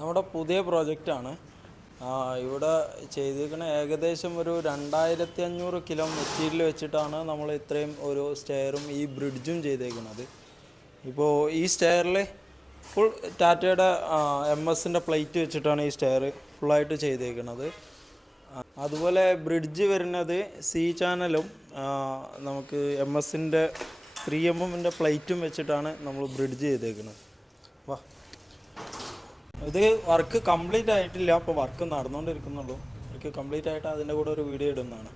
നമ്മുടെ പുതിയ പ്രോജക്റ്റാണ്. ഇവിടെ ചെയ്തിരിക്കുന്ന ഏകദേശം ഒരു 2500 കിലോ മെറ്റീരിയൽ വെച്ചിട്ടാണ് നമ്മൾ ഇത്രയും ഒരു സ്റ്റെയറും ഈ ബ്രിഡ്ജും ചെയ്തേക്കുന്നത്. ഇപ്പോൾ ഈ സ്റ്റെയറിൽ ഫുൾ ടാറ്റയുടെ MS-ൻ്റെ പ്ലേറ്റ് വെച്ചിട്ടാണ് ഈ സ്റ്റെയർ ഫുള്ളായിട്ട് ചെയ്തേക്കുന്നത്. അതുപോലെ ബ്രിഡ്ജ് വരുന്നത് C ചാനലും നമുക്ക് MS-ൻ്റെ 3mm പ്ലേറ്റും വെച്ചിട്ടാണ് നമ്മൾ ബ്രിഡ്ജ് ചെയ്തേക്കുന്നത്. വാ, ഇത് വർക്ക് കംപ്ലീറ്റ് ആയിട്ടില്ല, അപ്പോൾ വർക്ക് നടന്നുകൊണ്ടിരിക്കുന്നുള്ളൂ. വർക്ക് കംപ്ലീറ്റ് ആയിട്ട് അതിൻ്റെ കൂടെ ഒരു വീഡിയോ ഇടുന്നതാണ്.